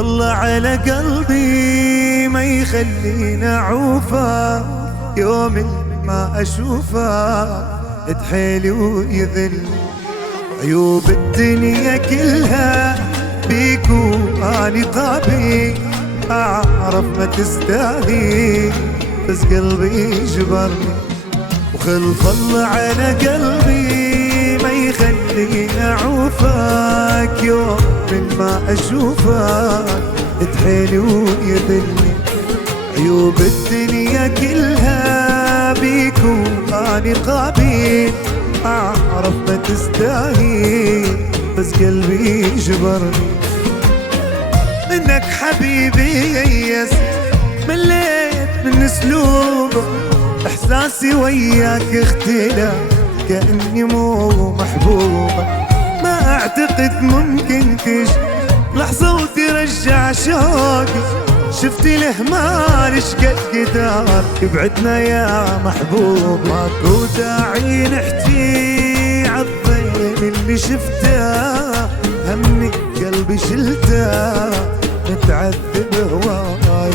الله على قلبي ما يخلينا عوفا، يوم ما اشوفه تحيلي ويذل. عيوب الدنيا كلها بيكو اني طابي، اعرف ما تستاهي بس قلبي جبرني. وخلف الله على قلبي ما يخلينا عوفاك، يوم من ما اشوفك تحيلي ويذلني. عيوب الدنيا كلها بيكو اني قابل، اعرف ما تستاهي بس قلبي جبرني. منك حبيبي ييس مليت من اسلوبك، احساسي وياك اختلاف كأني مو محبوبة. ما اعتقد ممكن لحظة وترجع شوقي، شفت الاهمال شقد قدار يبعدنا يا محبوب. ماكو داعي نحكي عالضيم اللي شفته، همي قلبي شلته متعذب هواي.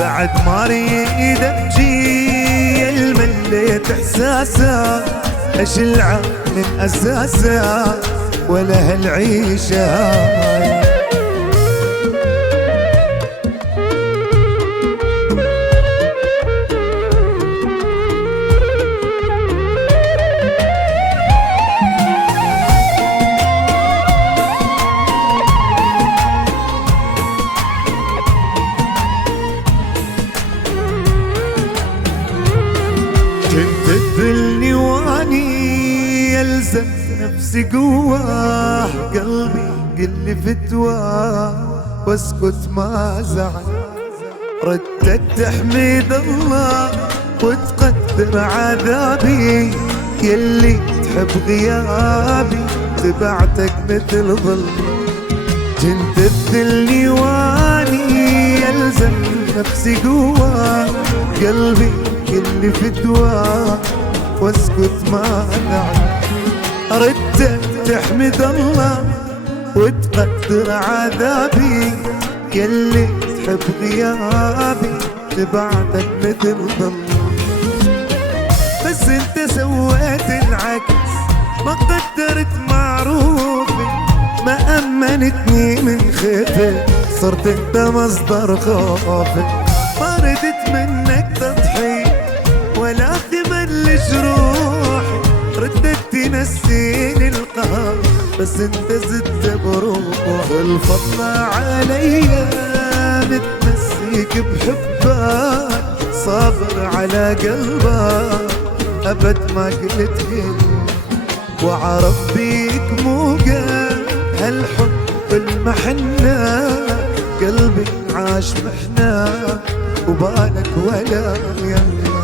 بعد ما اريد ابكي المليت احساسه، اشلعه من اساسه ولا هالعيشه هاي. كنت تذلني واني يلزم نفسي قواه، قلبي قلي فتواه واسكت ما زعل. ردت تحمد الله وتقدر عذابي، يلي تحب غيابي تبعتك مثل ظل. كنت تذلني واني يلزم نفسي قواه، قلبي كل فتوى واسكت ما نعم. ردت تحمد الله وتقدر عذابي، يلي تحب غيابي تبعتك مثل ظل. بس انت سويت العكس، ما قدرت معروفي، ما امنتني من خيفك، صرت انت مصدر خوفي. ما ردت منك تضحي ولا ثمن لجروحي، ردت تنسيني القهر بس انت زدت بروحي. الفضل عليا متمسك بحبك، صابر على قلبك ابد ما قلت هل. وعرف بيك موقع هالحب المحنة، قلبي عاش محنة وبالك ولا يلا.